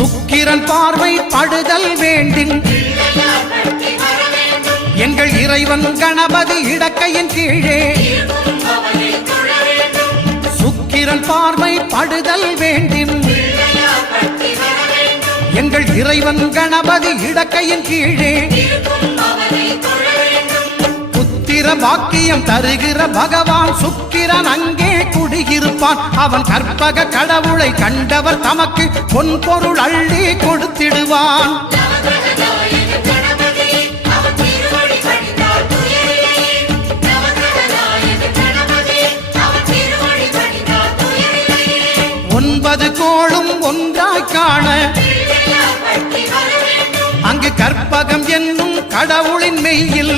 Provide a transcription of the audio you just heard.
சுக்கிரன் பார்வை படுதல் வேண்டின் எங்கள் இறைவன் கணபதி இடக்கையின் கீழே சுக்கிரன் பார்வை படுதல் வேண்டின் எங்கள் இறைவன் கணபதி இடக்கையின் கீழே புத்திர பாக்கியம் தருகிற பகவான் சுக்கிரன் அங்கே குடியிருப்பான். அவன் கற்பக கடவுளை கண்டவர் தமக்கு பொன் பொருள் அள்ளி கொடுத்திடுவான். ஒன்பது கோளும் ஒன்றாய் காண அங்கு கற்பகம் என்னும் கடவுளின் மெய்யில்